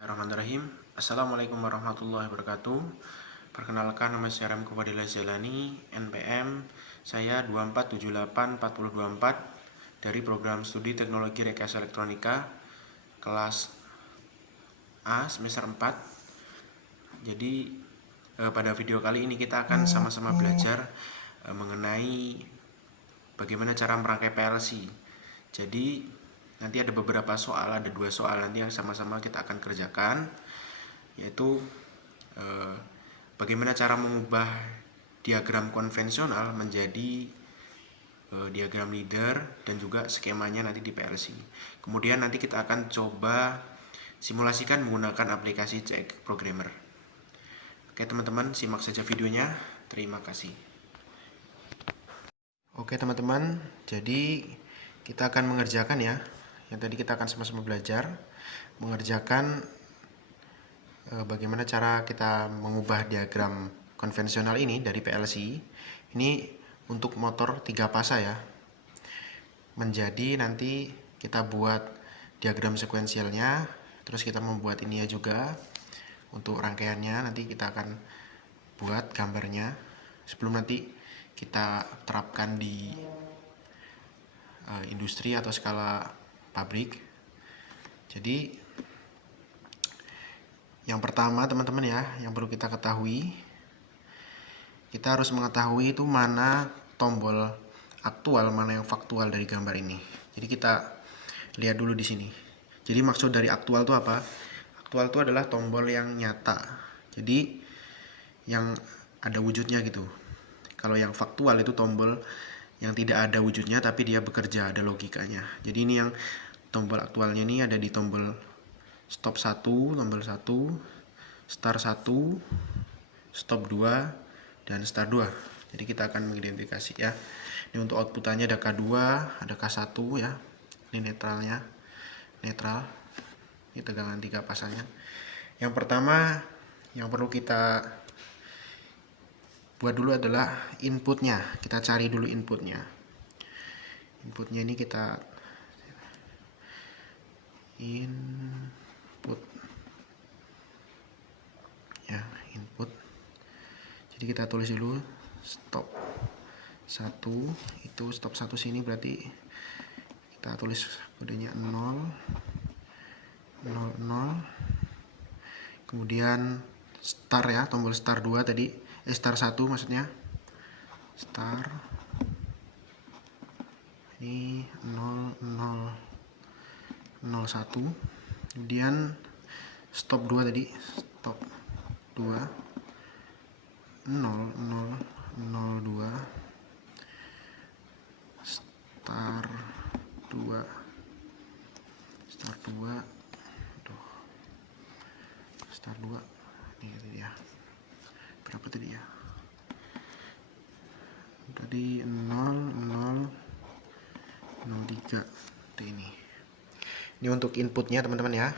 Bismillahirrahmanirrahim. Assalamualaikum warahmatullahi wabarakatuh. Perkenalkan, nama saya Ramko Fadilah Jalani, NPM saya 247840424 dari program studi Teknologi Rekayasa Elektronika kelas A semester 4. Jadi pada video kali ini kita akan sama-sama belajar mengenai bagaimana cara merangkai PLC. Jadi nanti ada beberapa soal, ada 2 soal nanti yang sama-sama kita akan kerjakan, yaitu bagaimana cara mengubah diagram konvensional menjadi diagram leader dan juga skemanya nanti di PLC. Kemudian nanti kita akan coba simulasikan menggunakan aplikasi CX Programmer. Oke teman-teman, simak saja videonya. Terima kasih. Oke teman-teman, jadi kita akan mengerjakan ya. Yang tadi kita akan sama-sama belajar mengerjakan bagaimana cara kita mengubah diagram konvensional ini dari PLC. Ini untuk motor 3 pasa ya. Menjadi nanti kita buat diagram sekuensialnya, terus kita membuat ini ya juga. Untuk rangkaiannya nanti kita akan buat gambarnya sebelum nanti kita terapkan di industri atau skala pabrik. Jadi yang pertama teman-teman ya, yang perlu kita ketahui, kita harus mengetahui itu mana tombol aktual, mana yang faktual dari gambar ini. Jadi kita lihat dulu di sini. Jadi maksud dari aktual itu apa? Aktual itu adalah tombol yang nyata. Jadi yang ada wujudnya gitu. Kalau yang faktual itu tombol yang tidak ada wujudnya tapi dia bekerja, ada logikanya. Jadi ini yang tombol aktualnya ini ada di tombol stop 1, tombol 1, start 1, stop 2, dan start 2. Jadi kita akan mengidentifikasi ya. Ini untuk outputannya ada K2, ada K1 ya. Ini netralnya, netral. Ini tegangan 3 pasanya. Yang pertama yang perlu kita buat dulu adalah inputnya. Kita cari dulu inputnya. Inputnya ini kita input ya, input. Jadi kita tulis dulu stop 1, itu stop 1 sini berarti kita tulis kodenya 0 0 0. Kemudian start ya, tombol start 2 tadi, start 1 maksudnya. Start ini 0 0 0 1. Kemudian stop 2 tadi, stop 2 0 0 0 2, start 2 start 2. Aduh, start 2 ini tadi ya, berapa tadi ya, tadi 0 0 03 ini untuk inputnya teman-teman ya.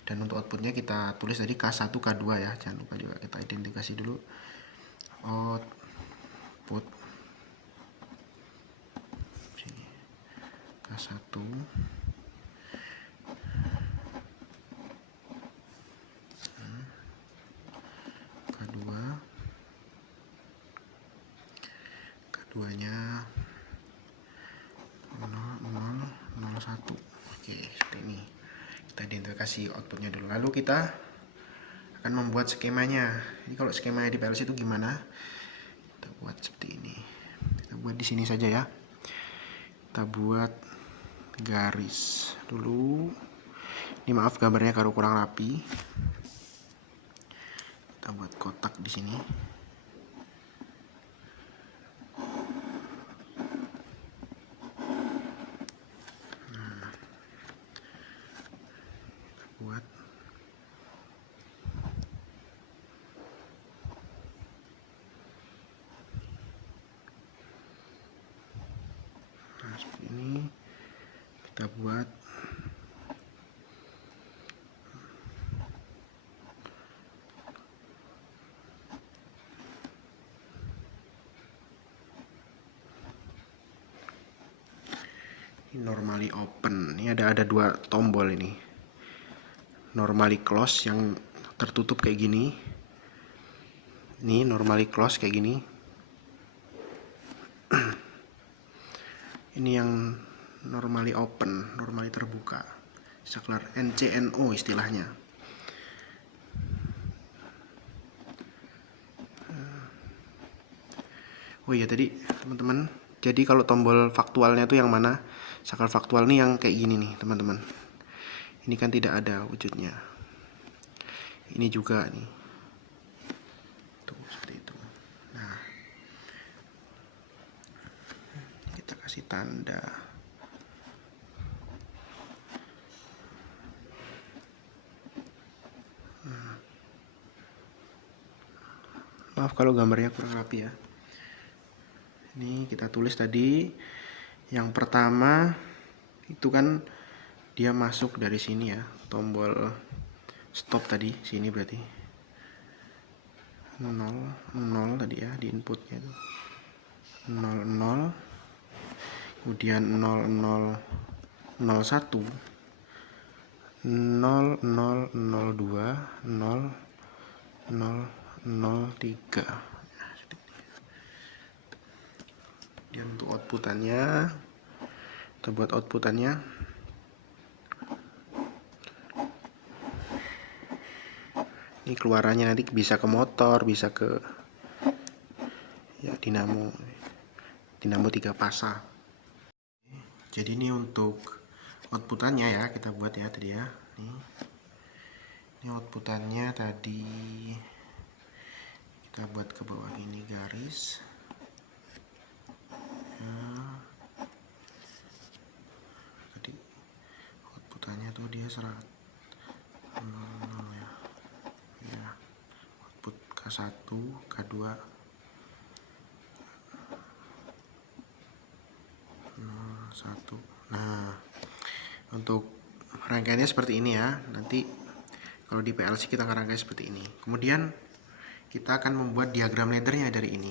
Dan untuk outputnya kita tulis tadi K1 K2 ya, jangan lupa juga kita identifikasi dulu output sini K1 K2 K2 nya 0 0 0 1. Oke, seperti ini. Kita identifikasi outputnya dulu, lalu kita akan membuat skemanya. Ini kalau skemanya di PLC itu gimana? Kita buat seperti ini. Kita buat di sini saja ya. Kita buat garis dulu. Ini maaf gambarnya kalau kurang rapi. Kita buat kotak di sini. Buat nah seperti ini, kita buat normally open. Ini ada 2 tombol ini. normally close yang tertutup kayak gini. Ini normally close kayak gini. Ini yang normally open, normally terbuka. Saklar NCNO istilahnya. Oh iya tadi teman-teman, jadi kalau tombol faktualnya tuh yang mana? Saklar faktual nih yang kayak gini nih teman-teman. Ini kan tidak ada wujudnya. Ini juga nih. Tuh seperti itu. Nah, kita kasih tanda. Maaf kalau gambarnya kurang rapi ya. Ini kita tulis tadi. Yang pertama itu kan dia masuk dari sini ya, tombol stop tadi, sini berarti 0 0 tadi ya di inputnya itu 0 0, kemudian 0 0 0 1 0 0 0 2 0 0 0 3. Dan untuk outputannya, kita buat outputannya ini, keluarannya nanti bisa ke motor, bisa ke ya dinamo 3 pasang. Jadi ini untuk outputannya ya, kita buat ya tadi ya. Ini outputannya tadi kita buat ke bawah ini garis. Ya. Tadi outputannya tuh dia 100 ya. Ya. Output K1, K2 1. Nah, untuk rangkaiannya seperti ini ya. Nanti kalau di PLC kita ngerangkai seperti ini. Kemudian kita akan membuat diagram laddernya dari ini.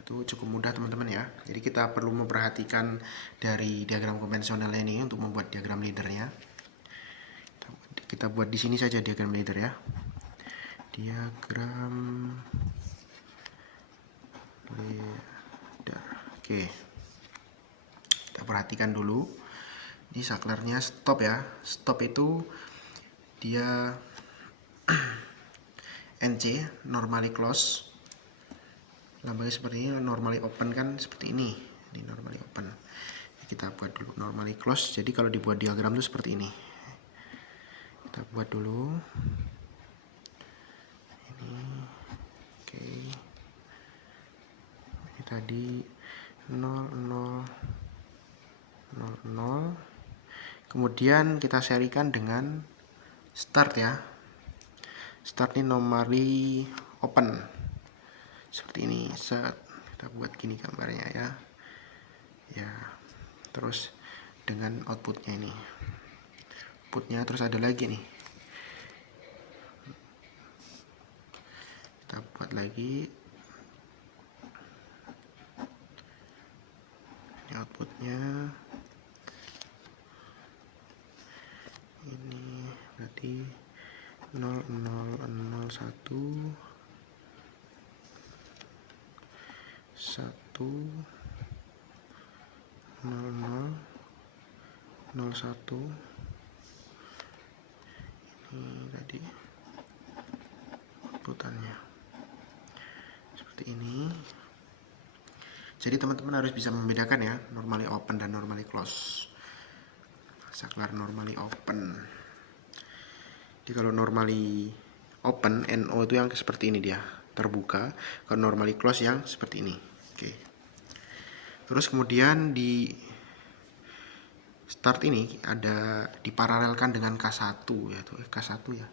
Itu cukup mudah teman-teman ya. Jadi kita perlu memperhatikan dari diagram konvensional ini untuk membuat diagram laddernya. Kita buat di sini saja diagram ladder ya. Diagram ladder. Oke. Kita perhatikan dulu. Ini saklarnya stop ya. Stop itu dia NC, normally close. Lambangnya seperti ini. Normally open kan seperti ini. Ini normally open. Kita buat dulu normally close. Jadi kalau dibuat diagram itu seperti ini. Kita buat dulu. Ini. Oke. Ini tadi 0 0 0 0. Kemudian kita serikan dengan start ya. Start ini normally open. Seperti ini. Set. Kita buat gini gambarnya ya. Ya. Terus dengan outputnya ini. Outputnya terus ada lagi nih. Kita buat lagi. Ini outputnya. Ini berarti 0 0 0 1 1 0 0 0 1. Ini tadi outputannya seperti ini. Jadi teman-teman harus bisa membedakan ya, normally open dan normally close. Saklar normally open. Jadi kalau normally open, NO itu yang seperti ini dia, terbuka. Kalau normally close yang seperti ini. Oke. Terus kemudian di start ini ada diparalelkan dengan K1 ya, tuh K1 ya.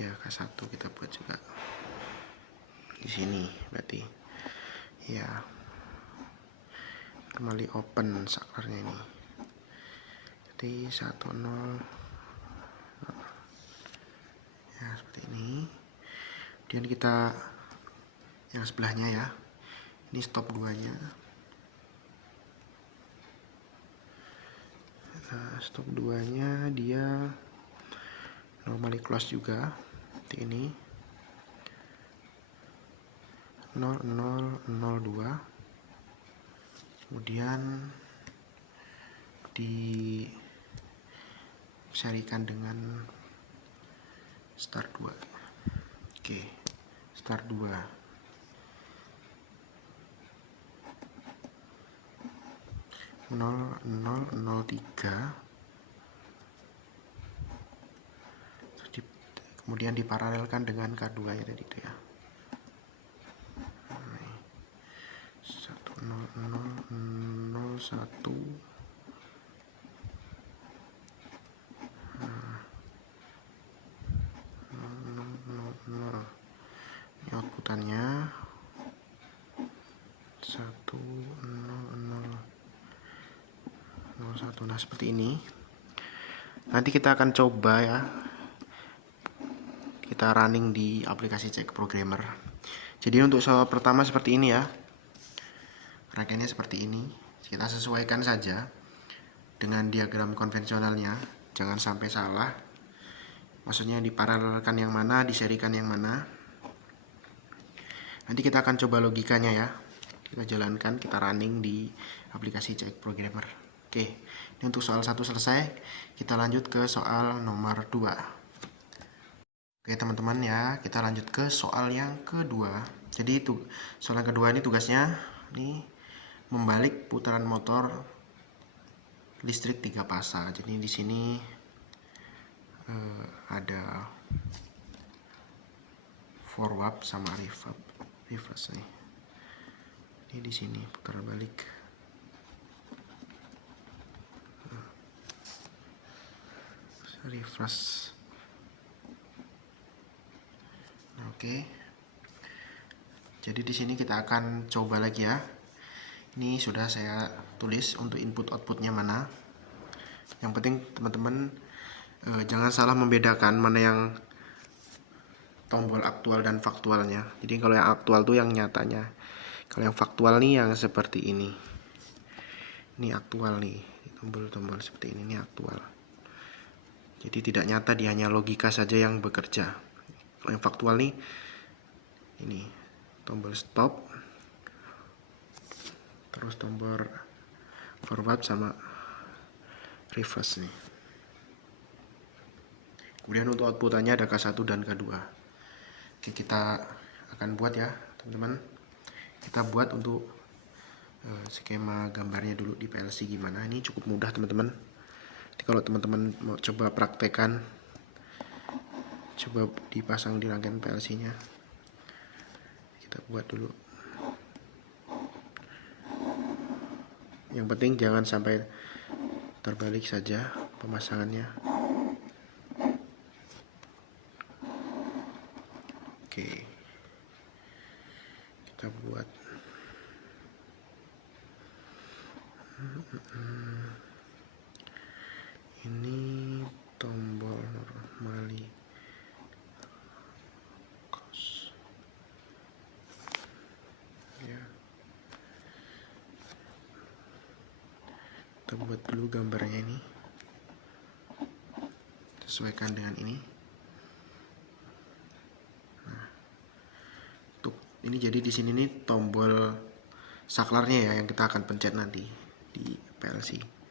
Ya K1 kita buat juga di sini berarti. Ya. Normally open saklarnya ini. Jadi 1 0. Ya seperti ini. Kemudian kita yang sebelahnya ya. Ini stop 2-nya. Nah, stop 2-nya dia normally close juga. Seperti ini. 0002. Kemudian diserikan dengan start 2. Oke, start 2. tiga, kemudian diparalelkan dengan K2 ya tadi itu ya. 10001. Ini outputannya 10001. Nah, seperti ini. Nanti kita akan coba ya, kita running di aplikasi Cek Programmer. Jadi untuk soal pertama seperti ini ya, rangkaiannya seperti ini. Kita sesuaikan saja dengan diagram konvensionalnya, jangan sampai salah. Maksudnya diparalelkan yang mana, diserikan yang mana. Nanti kita akan coba logikanya ya, kita jalankan, kita running di aplikasi Cek Programmer. Oke, ini untuk soal 1 selesai. Kita lanjut ke soal nomor 2. Oke teman-teman ya, kita lanjut ke soal yang kedua. Jadi itu soal yang kedua ini tugasnya ini membalik putaran motor listrik 3 fasa. Jadi di sini ada forward sama reverse nih. Ini di sini putar balik. Reverse. Oke. Jadi di sini kita akan coba lagi ya. Ini sudah saya tulis untuk input outputnya mana. Yang penting teman-teman jangan salah membedakan mana yang tombol aktual dan faktualnya. Jadi kalau yang aktual tuh yang nyatanya. Kalau yang faktual nih yang seperti ini. Ini aktual nih. Tombol-tombol seperti ini aktual. Jadi tidak nyata, dia hanya logika saja yang bekerja. Kalau yang faktual nih, ini tombol stop, terus tombol forward sama reverse nih. Kemudian untuk outputannya ada K1 dan K2. Oke, kita akan buat ya teman-teman. Kita buat untuk skema gambarnya dulu di PLC gimana. Ini cukup mudah teman-teman. Jadi kalau teman-teman mau coba praktekan, coba dipasang di rangkaian PLC-nya. Kita buat dulu. Yang penting jangan sampai terbalik saja pemasangannya. Oke. Kita buat. Ini tombol normally close ya. Kita buat dulu gambarnya ini, sesuaikan dengan ini. Nah, untuk ini jadi di sini nih tombol saklarnya ya yang kita akan pencet nanti di PLC.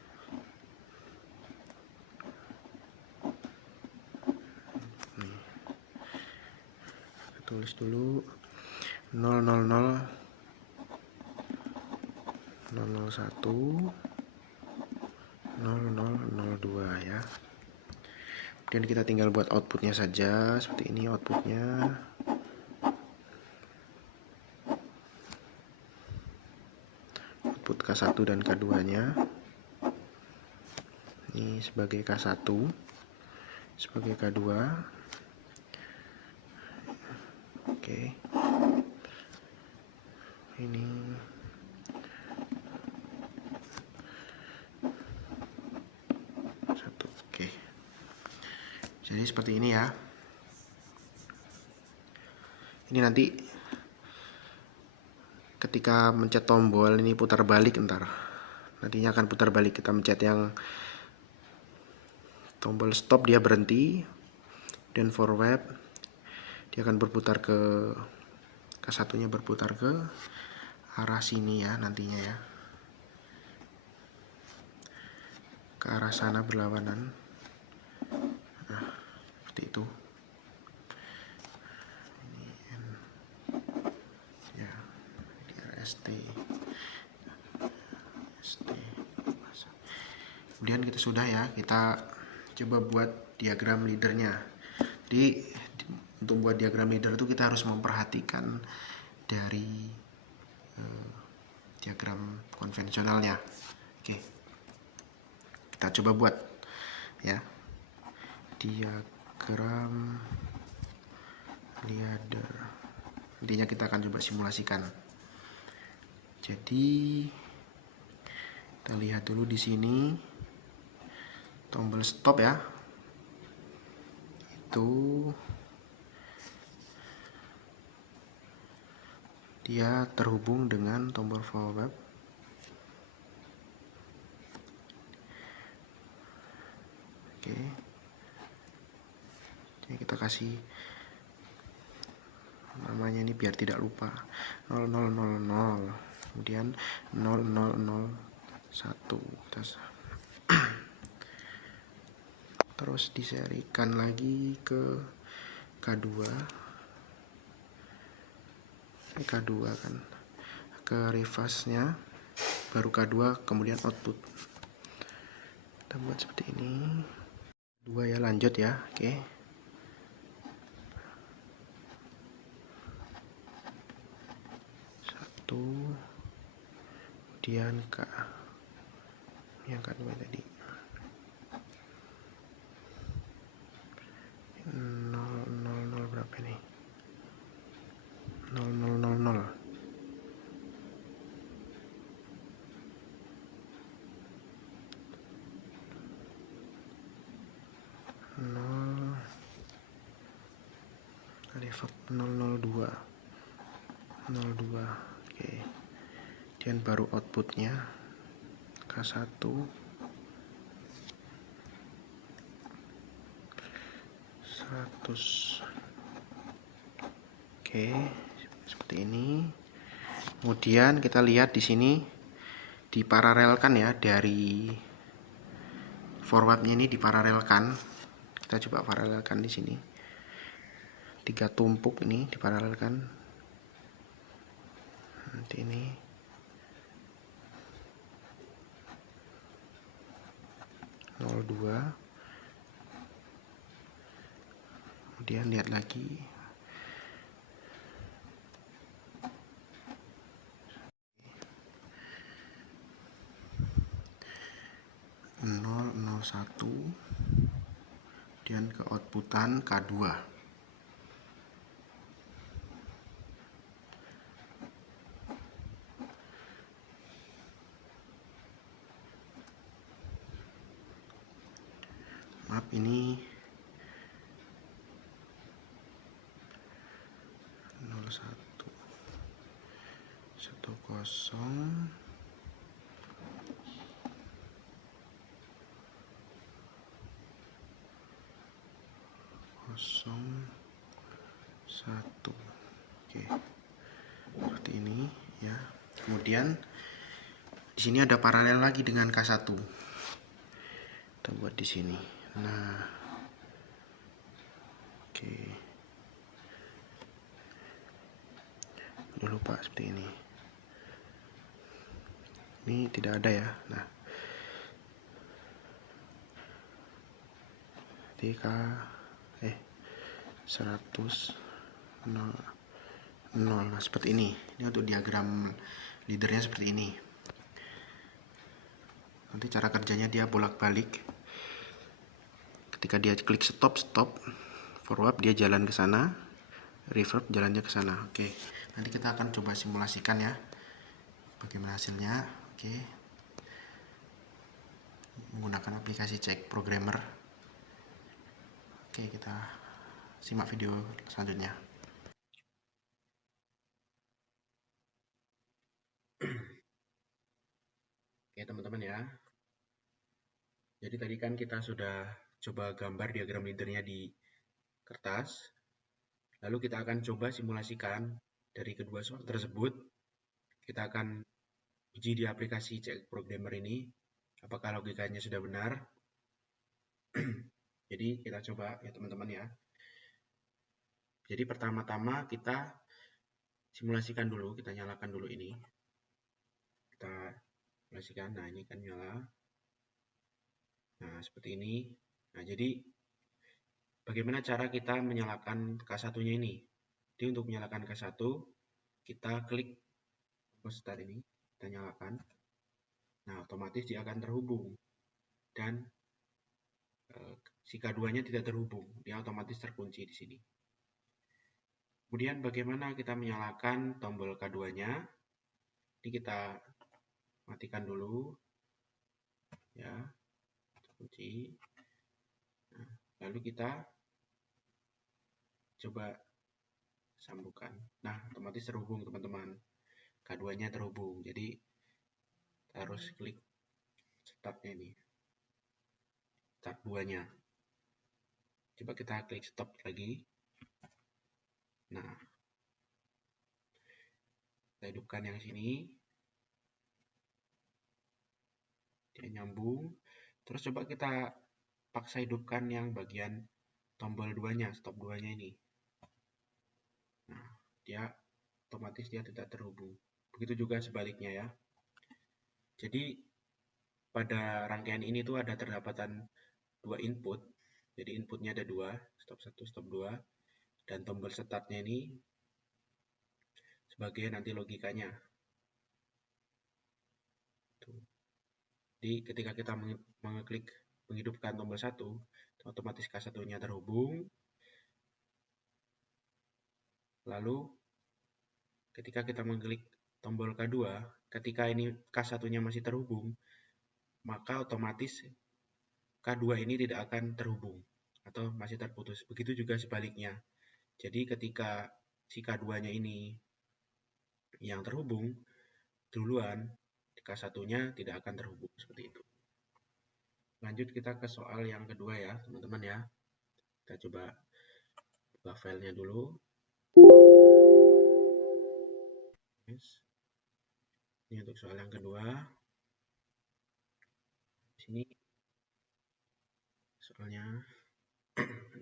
Tulis dulu 000 001 0002 ya. Kemudian kita tinggal buat outputnya saja seperti ini. Outputnya output K1 dan K2 nya ini sebagai K1, sebagai K2. Oke. Ini satu. Oke. Jadi seperti ini ya. Ini nanti ketika mencet tombol ini putar balik ntar. Nantinya akan putar balik, kita mencet yang tombol stop dia berhenti, dan forward dia akan berputar ke K1-nya berputar ke arah sini ya nantinya ya, ke arah sana berlawanan. Nah, seperti itu ya, ST. Kemudian kita sudah ya, kita coba buat diagram leadernya. Jadi untuk buat diagram leader itu kita harus memperhatikan dari diagram konvensionalnya. Oke, kita coba buat ya diagram leader. Intinya kita akan coba simulasikan. Jadi kita lihat dulu di sini tombol stop ya, itu dia terhubung dengan tombol forward. Oke, jadi kita kasih namanya ini biar tidak lupa, 0000, kemudian 0001, terus diserikan lagi ke K2 kan, ke reverse nya baru K2, kemudian output. Kita buat seperti ini, 2 ya, lanjut ya. Oke, satu, kemudian yang K2 tadi 000 berapa ini, 0000. Reverb 002. Oke, dan baru outputnya K1 100. Oke, seperti ini. Kemudian kita lihat di sini diparalelkan ya, dari forwardnya ini diparalelkan. Kita coba paralelkan di sini, 3 tumpuk ini diparalelkan. Nanti ini dua, kemudian lihat lagi satu, dan ke outputan K2. Maaf, ini 01 10 01. Oke, seperti ini ya. Kemudian di sini ada paralel lagi dengan K1. Kita buat di sini. Nah, oke, udah lupa seperti ini. Ini tidak ada ya. Nah, DK 100 0. Nah, seperti ini. Ini untuk diagram leadernya seperti ini. Nanti cara kerjanya dia bolak-balik. Ketika dia klik stop, forward dia jalan ke sana, reverb jalannya ke sana. Oke, nanti kita akan coba simulasikan ya bagaimana hasilnya. Oke, menggunakan aplikasi Cek Programmer. Oke, kita simak video selanjutnya. Oke teman-teman ya, jadi tadi kan kita sudah coba gambar diagram leadernya di kertas. Lalu kita akan coba simulasikan dari kedua soal tersebut. Kita akan uji di aplikasi Cek Programmer ini, apakah logikanya sudah benar. Jadi kita coba ya teman-teman ya. Jadi pertama-tama kita simulasikan dulu, kita nyalakan dulu ini. Kita simulasikan, nah ini kan nyala. Nah seperti ini. Nah jadi bagaimana cara kita menyalakan K1-nya ini? Jadi untuk menyalakan K1, kita klik tombol start ini, kita nyalakan. Nah otomatis dia akan terhubung. Dan si K2-nya tidak terhubung, dia otomatis terkunci di sini. Kemudian bagaimana kita menyalakan tombol K2-nya? Ini kita matikan dulu, ya, terkunci. Nah, lalu kita coba sambungkan. Nah, otomatis terhubung teman-teman. K2-nya terhubung, jadi kita harus klik start-nya ini, start 2-nya. Coba kita klik stop lagi. Nah, kita hidupkan yang sini, dia nyambung. Terus coba kita paksa hidupkan yang bagian tombol 2-nya, stop 2-nya ini. Nah, dia otomatis dia tidak terhubung. Begitu juga sebaliknya ya. Jadi pada rangkaian ini tuh ada terdapatan 2 input. Jadi inputnya ada 2, stop 1, stop 2. Dan tombol startnya ini sebagai nanti logikanya. Jadi ketika kita mengeklik menghidupkan tombol 1, otomatis K1-nya terhubung. Lalu ketika kita mengklik tombol K2, ketika ini K1-nya masih terhubung, maka otomatis K2 ini tidak akan terhubung atau masih terputus. Begitu juga sebaliknya. Jadi ketika si K2-nya ini yang terhubung duluan, K1-nya tidak akan terhubung seperti itu. Lanjut kita ke soal yang kedua ya, teman-teman ya. Kita coba buka filenya dulu. Yes. Ini untuk soal yang kedua. Di sini soalnya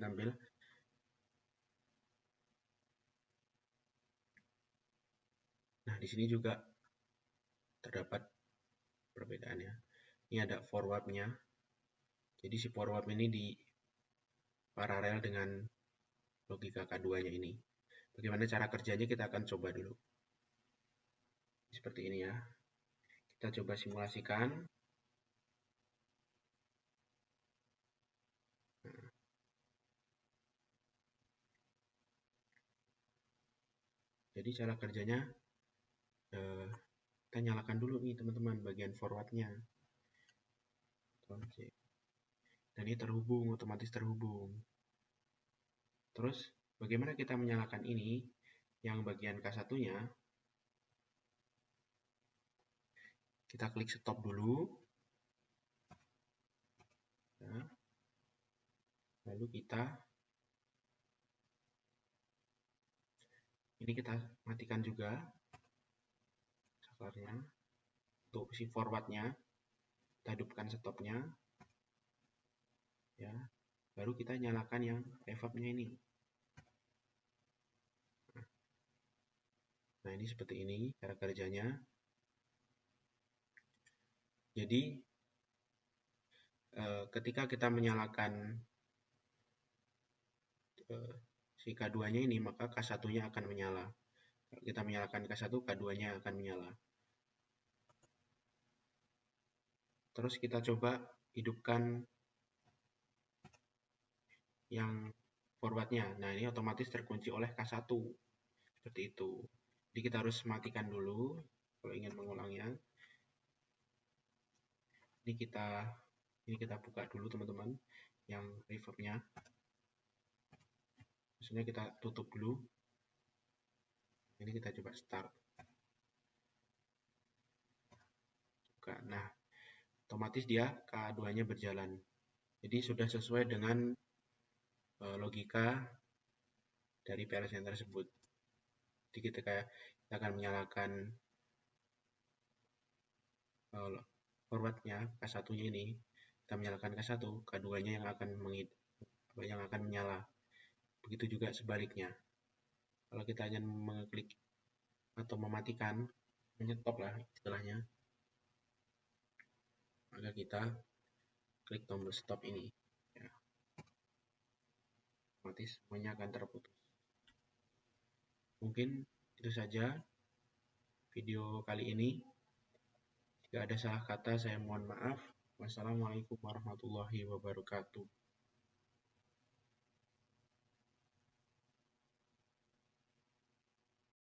ambil. Nah, di sini juga terdapat perbedaannya. Ini ada forward-nya. Jadi si forward ini di paralel dengan logika K2-nya ini. Bagaimana cara kerjanya kita akan coba dulu. Seperti ini ya. Kita coba simulasikan. Jadi cara kerjanya kita nyalakan dulu nih teman-teman bagian forward-nya. Dan ini terhubung, otomatis terhubung. Terus bagaimana kita menyalakan ini yang bagian K1-nya? Kita klik stop dulu. Ya. Lalu ini kita matikan juga sakernya. Untuk si forward-nya kita hidupkan stopnya. Ya. Baru kita nyalakan yang reverb-nya ini. Nah, ini seperti ini cara kerjanya. Jadi ketika kita menyalakan si K2-nya ini, maka K1-nya akan menyala. Kalau kita menyalakan K1, K2-nya akan menyala. Terus kita coba hidupkan yang forward-nya. Nah, ini otomatis terkunci oleh K1. Seperti itu. Jadi kita harus matikan dulu kalau ingin mengulangnya. Ini kita buka dulu teman-teman yang reverb-nya. Maksudnya kita tutup dulu. Ini kita coba start. Buka. Nah, otomatis dia K2-nya berjalan. Jadi sudah sesuai dengan logika dari PLC tersebut. Jadi kita akan menyalakan forwardnya K1-nya ini, kita menyalakan K1, K2-nya yang akan menyala. Begitu juga sebaliknya. Kalau kita hanya mengeklik atau mematikan, menyetop lah istilahnya, maka kita klik tombol stop ini. Ya. Otomatis semuanya akan terputus. Mungkin itu saja video kali ini. Jika ada salah kata, saya mohon maaf. Wassalamualaikum warahmatullahi wabarakatuh.